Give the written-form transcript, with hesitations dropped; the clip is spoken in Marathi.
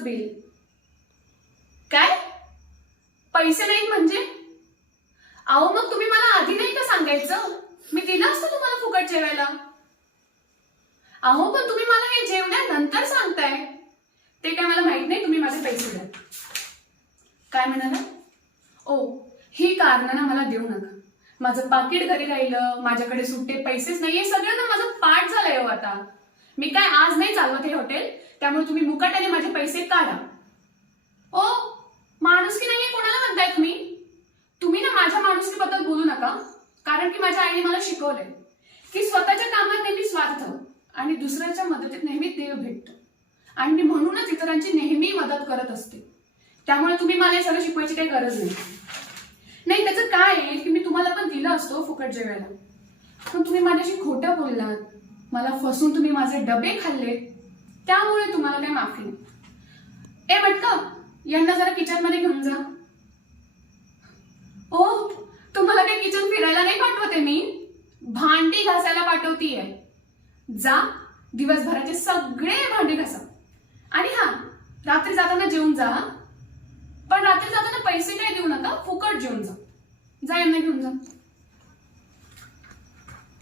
जेवणाचं बिल. काय? पैसे नाहीत म्हणजे? अहो मग तुम्ही मला आधी नाही का सांगायचं? मी दिलं असतं तुम्हाला फुकट जेवायला. अहो पण तुम्ही मला हे जेवल्यानंतर सांगताय. ते काय मला माहित नाही, तुम्ही माझे पैसे द्या. काय म्हणाला? ओ, ही कारणं ना मला देऊ नका. माझं पाकिट घरी राहिलं, माझ्याकडे सुट्टे पैसेच नाहीये, सगळं ना माझं पाठ झालंय हो आता. मी काय आज नाही चालवत हे हॉटेल, त्यामुळे तुम्ही मुकाट्याने माझे पैसे काढा. ओ, माणुसकी नाहीये कोणाला म्हणताय तुम्ही? तुम्ही ना माझ्या माणुसकीबद्दल बोलू नका, कारण की माझ्या आईने मला शिकवलंय की स्वतःच्या कामात नेहमी स्वार्थ आणि दुसऱ्याच्या मदतीत नेहमी देव भेटतो. आणि मी म्हणूनच इतरांची नेहमी मदत करत असते. त्यामुळे तुम्ही मला हे सगळं शिकवायची काही गरज नाही. नाही त्याचं काय आहे की मी तुम्हाला पण दिलं असतो फुकट जेवायला, पण तुम्ही माझ्याशी खोटं बोललात, मला फसून तुम्ही माझे डबे खाल्ले, त्यामुळे तुम्हाला काही माफी नाही. ए मटका, यांना जरा किचन मध्ये घेऊन जा. ओ, तुम्हाला काही किचन फिरायला नाही पाठवते मी, भांडी घासायला पाठवतीये. जा, दिवसभराचे सगळे भांडी घासा. आणि हा, रात्री जाताना जेवून जा. पण रात्री जाताना पैसे काही देऊ नका, फुकट जेवून जा. जा, यांना घेऊन जा.